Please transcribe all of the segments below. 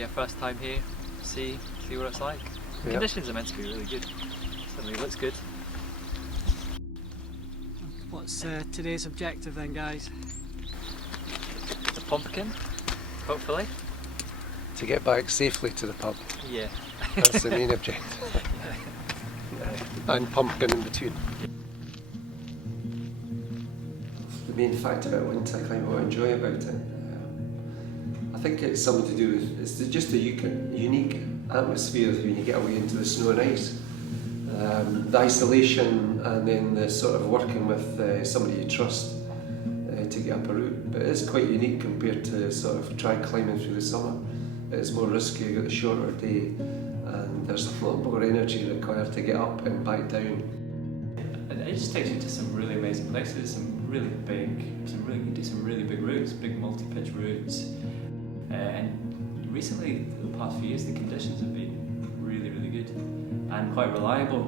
yeah, first time here, see what it's like. The conditions are meant to be really good. Certainly looks good. What's today's objective then, guys? The pumpkin, hopefully. To get back safely to the pub. Yeah. That's the main objective. And pumpkin in between. The main fact about winter climbing, what I enjoy about it, I think it's something to do with, it's just a unique atmosphere when you get away into the snow and ice. The isolation and then the sort of working with somebody you trust to get up a route. But it's quite unique compared to sort of try climbing through the summer. It's more risky, you've got the shorter day and there's a lot more energy required to get up and back down. It just takes you to some really amazing places, some really big routes, big multi-pitch routes. And recently, the past few years, the conditions have been really good and quite reliable,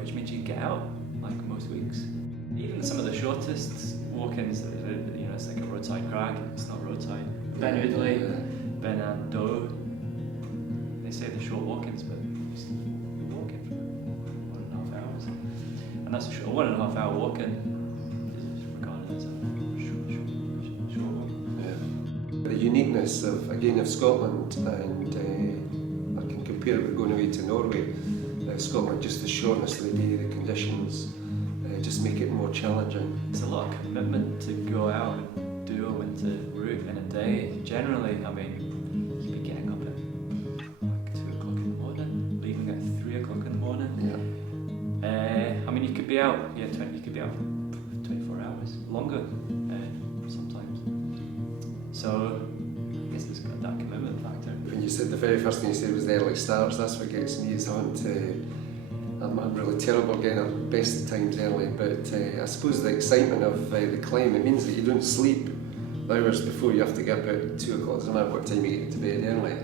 which means you get out like most weeks. Even some of the shortest walk-ins, it's like a roadside crag, it's not roadside. Ben Udley, Ben and Doe, they say they're short walk-ins, but you're walking for 1.5 hours. And that's a short 1.5 hour walk-in is regarded as a short one. The uniqueness of Scotland, and I can compare it with going away to Norway. Scotland, just the shortness of the day, the conditions just make it more challenging. It's a lot of commitment to go out and do a winter route in a day. Generally, I mean, you could be getting up at like 2 o'clock in the morning, leaving at 3 o'clock in the morning. I mean, you could be out, you could be out for 24 hours, longer sometimes. So I guess it's got that commitment factor. When you said the very first thing you said was the early starts, that's what gets me. Is I'm really terrible getting up best of times early, but I suppose the excitement of the climb, it means that you don't sleep hours before you have to get up at 2 o'clock. It doesn't matter what time you get to bed early.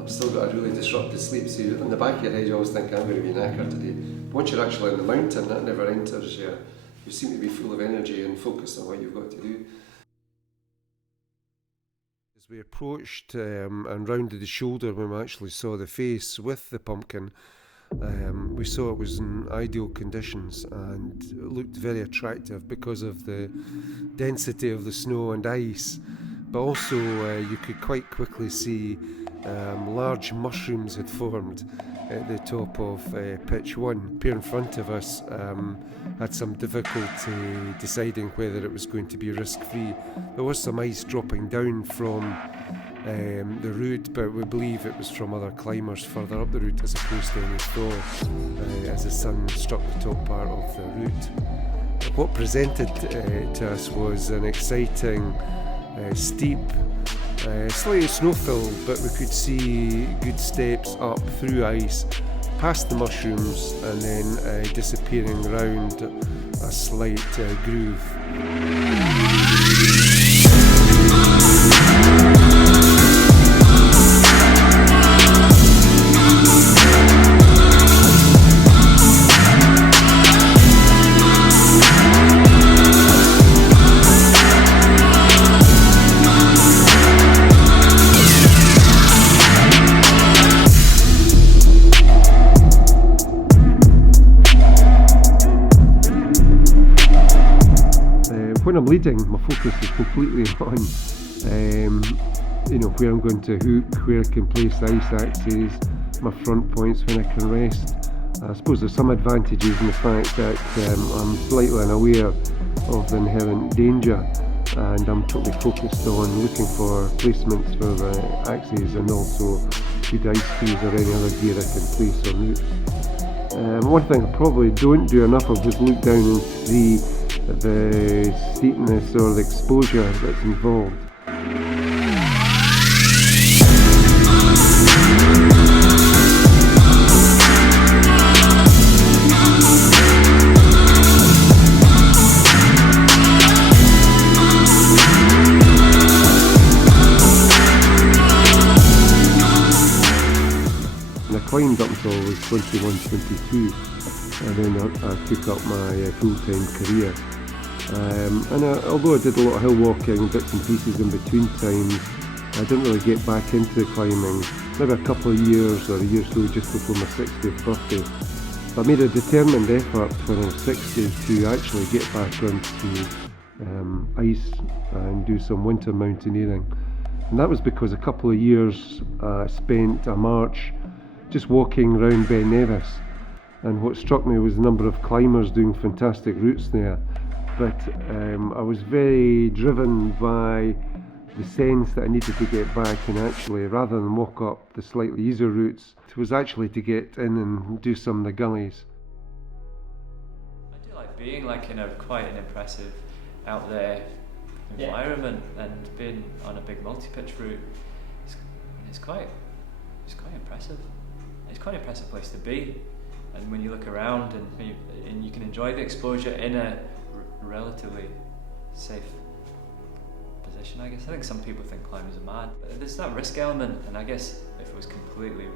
I've still got a really disrupted sleep, so in the back of your head you always think I'm going to be knackered today. But once you're actually on the mountain, that never enters you. You seem to be full of energy and focused on what you've got to do. As we approached and rounded the shoulder when we actually saw the face with the pumpkin, we saw it was in ideal conditions and it looked very attractive because of the density of the snow and ice, but also you could quite quickly see large mushrooms had formed at the top of pitch 1. Here in front of us had some difficulty deciding whether it was going to be risk-free. There was some ice dropping down from the route, but we believe it was from other climbers further up the route as opposed to any thaw as the sun struck the top part of the route. What presented to us was an exciting, steep, slightly snow-filled, but we could see good steps up through ice, past the mushrooms, and then disappearing round a slight groove. When I'm leading, my focus is completely on where I'm going to hook, where I can place the ice axes, my front points when I can rest. I suppose there's some advantages in the fact that I'm slightly unaware of the inherent danger, and I'm totally focused on looking for placements for the axes and also good ice skis or any other gear I can place en route. One thing I probably don't do enough of is look down and see the steepness or the exposure that's involved. And I climbed up until I was 21, 22, and then I took up my full-time career. Although I did a lot of hill walking, bits and pieces in between times, I didn't really get back into climbing, maybe a couple of years or a year or so just before my 60th birthday. I made a determined effort when I was 60 to actually get back onto ice and do some winter mountaineering. And that was because a couple of years I spent a March just walking around Ben Nevis, and what struck me was the number of climbers doing fantastic routes there. But I was very driven by the sense that I needed to get back and actually, rather than walk up the slightly easier routes, it was actually to get in and do some of the gullies. I do like being like in a quite an impressive out there environment, and being on a big multi-pitch route. It's quite impressive. It's quite an impressive place to be, and when you look around and you can enjoy the exposure in a relatively safe position, I guess. I think some people think climbers are mad, but there's that risk element, and I guess if it was completely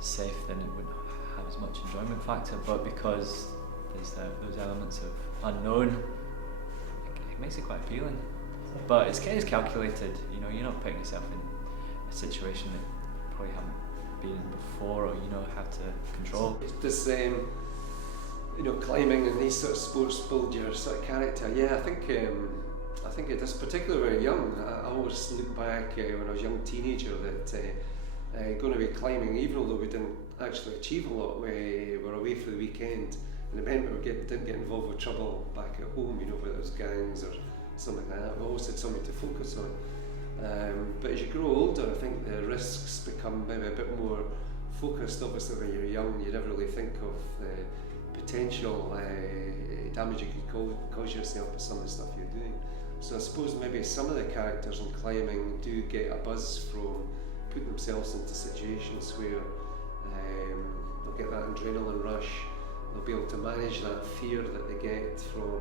safe then it wouldn't have as much enjoyment factor, but because there's those elements of unknown, it makes it quite appealing. But it's calculated, you know, you're not putting yourself in a situation that you probably haven't been in before, or you know how to control. Does climbing and these sort of sports build your sort of character? Yeah, I think it does, particularly when you're young. I always look back when I was a young teenager that going to be climbing, even although we didn't actually achieve a lot, we were away for the weekend, and it meant we didn't get involved with trouble back at home, you know, whether it was gangs or something like that. We always had something to focus on. But as you grow older, I think the risks become maybe a bit more focused. Obviously when you're young you never really think of the potential damage you could cause yourself with some of the stuff you're doing. So I suppose maybe some of the characters in climbing do get a buzz from putting themselves into situations where they'll get that adrenaline rush, they'll be able to manage that fear that they get from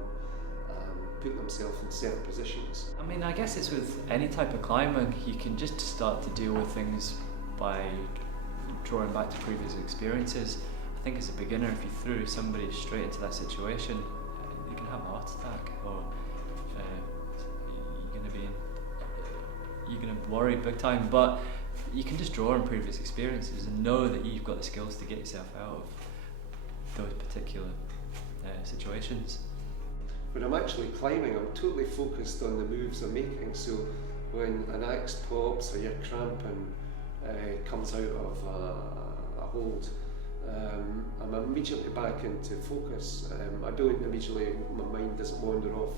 putting themselves in certain positions. I mean, I guess it's with any type of climbing, you can just start to deal with things by drawing back to previous experiences. I think as a beginner, if you threw somebody straight into that situation, you can have a heart attack, or you're gonna worry big time. But you can just draw on previous experiences and know that you've got the skills to get yourself out of those particular situations. When I'm actually climbing, I'm totally focused on the moves I'm making. So when an axe pops or your crampon comes out of a hold, I'm immediately back into focus. I don't immediately, my mind doesn't wander off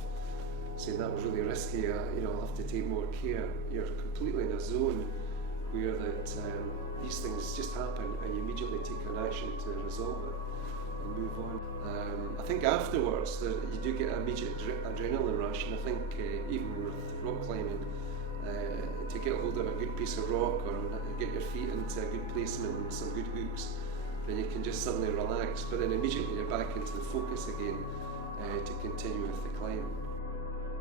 saying that was really risky, I'll have to take more care. You're completely in a zone where these things just happen, and you immediately take an action to resolve it and move on. I think afterwards you do get an immediate adrenaline rush, and I think even with rock climbing, to get a hold of a good piece of rock or get your feet into a good placement and some good hooks, then you can just suddenly relax, but then immediately you're back into the focus again to continue with the climb.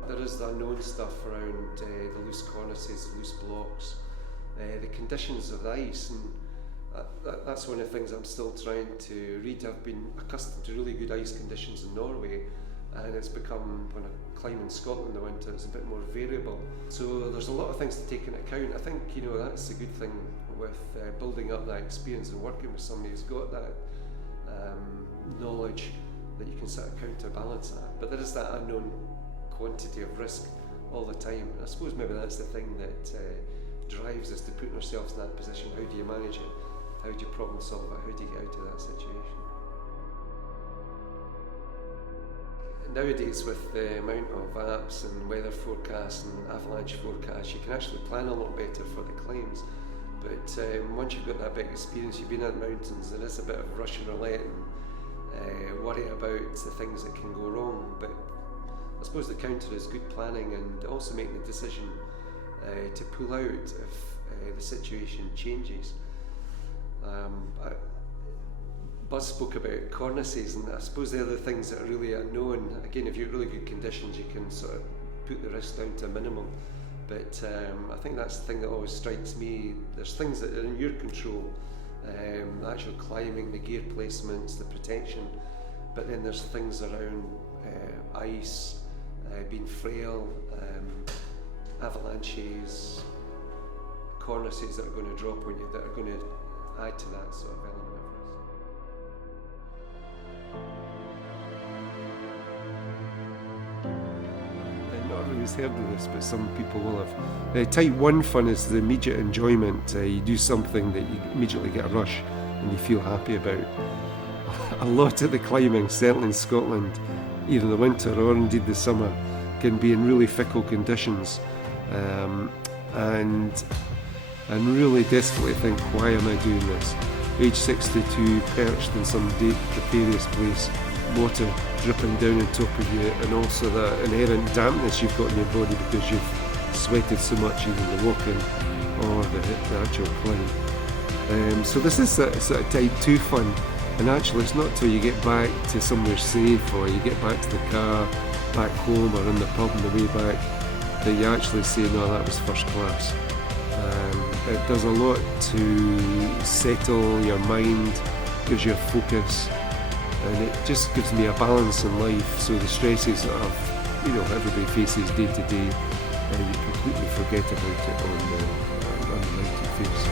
There is the unknown stuff around the loose cornices, loose blocks, the conditions of the ice, and that's one of the things I'm still trying to read. I've been accustomed to really good ice conditions in Norway, and it's become, when I climb in Scotland in the winter, it's a bit more variable. So there's a lot of things to take into account. I think that's the good thing with building up that experience and working with somebody who's got that knowledge that you can sort of counterbalance that. But there is that unknown quantity of risk all the time. I suppose maybe that's the thing that drives us to putting ourselves in that position. How do you manage it? How do you problem solve it? How do you get out of that situation? Nowadays, with the amount of apps and weather forecasts and avalanche forecasts, you can actually plan a lot better for the climbs. But once you've got that big experience, you've been in the mountains, there is a bit of Russian roulette and worry about the things that can go wrong. But I suppose the counter is good planning and also making the decision to pull out if the situation changes. Buzz spoke about cornices, and I suppose they're the things that are really unknown. Again, if you're in really good conditions, you can sort of put the risk down to a minimum. But I think that's the thing that always strikes me. There's things that are in your control, the actual climbing, the gear placements, the protection, but then there's things around ice, being frail, avalanches, cornices that are going to drop on you that are going to add to that sort of element of risk. Not everybody's heard of this, but some people will have. Type 1 fun is the immediate enjoyment. You do something that you immediately get a rush and you feel happy about. A lot of the climbing, certainly in Scotland, either in the winter or indeed the summer, can be in really fickle conditions, and really desperately think, why am I doing this? Age 62, perched in some precarious place, water dripping down on top of you, and also that inherent dampness you've got in your body because you've sweated so much either the walking or the actual climb. So this is sort of type 2 fun, and actually it's not till you get back to somewhere safe or you get back to the car, back home or in the pub on the way back, that you actually say, no, that was first class. It does a lot to settle your mind, gives you a focus, and it just gives me a balance in life. So the stresses that everybody faces day to day, you completely forget about it on the mountain face.